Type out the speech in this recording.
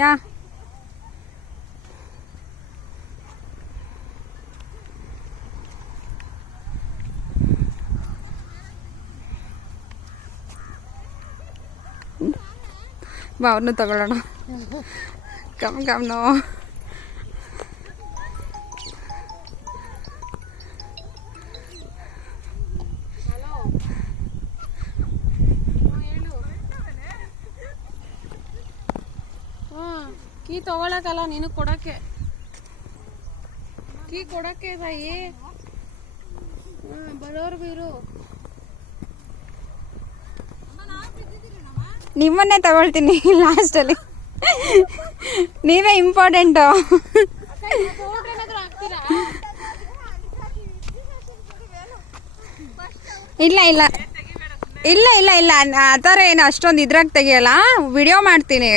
ಯಾ ಬಾ ಅವ್ರನ್ನೂ ತಗೊಳ್ಳೋಣ. Come no. ಕೀ ತಗೊಳಕಲ್ಲ ನೀನು ಕೊಡಕ್ಕೆ, ಕೀ ಕೊಡಕ್ಕೆ ತಾಯಿ. ಬರೋರ್ಗು ಇರು. ನಿಮ್ಮನ್ನೇ ತಗೊಳ್ತೀನಿ ಲಾಸ್ಟಲ್ಲಿ. ನೀವೇ ಇಂಪಾರ್ಟೆಂಟು. ಇಲ್ಲ ಇಲ್ಲ ಇಲ್ಲ ಇಲ್ಲ ಇಲ್ಲ ಆ ಥರ ಏನು ಅಷ್ಟೊಂದು ಇದ್ರಾಗ ತೆಗಿಯಲ್ಲ, ವಿಡಿಯೋ ಮಾಡ್ತೀನಿ.